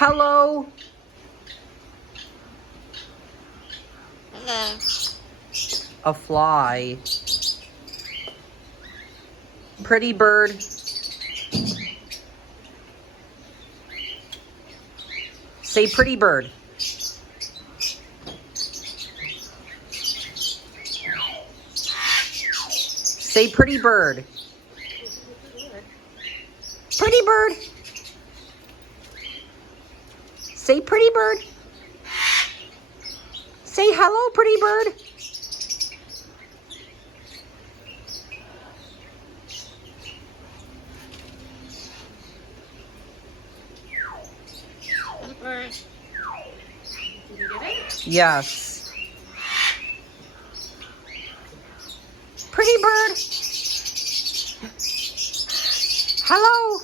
Hello. Hello. A fly. Pretty bird. Say pretty bird. Say pretty bird. Pretty bird. Say pretty bird. Say hello, pretty bird. Did you get it? Yes. Pretty bird. Hello.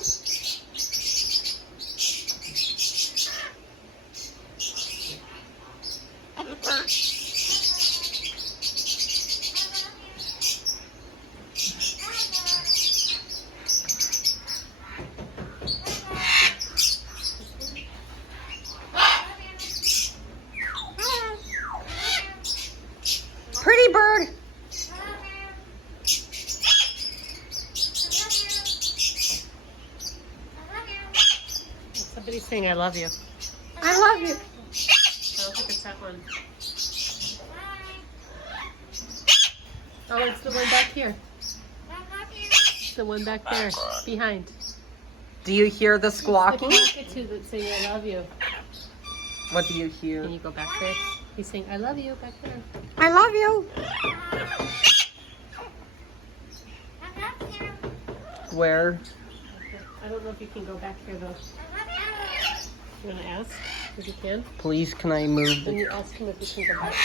Pretty bird. Somebody's saying I love you. I love you. I don't think it's that one. Oh, it's the one back here. It's the one back there, behind. Do you hear the squawking? It's the cockatoo that's saying I love you. What do you hear? Can you go back there? He's saying I love you back there. I love you. Where? I don't know if you can go back here though. You want to ask if you can? Please, can I move Then the... you ask him if you can go back.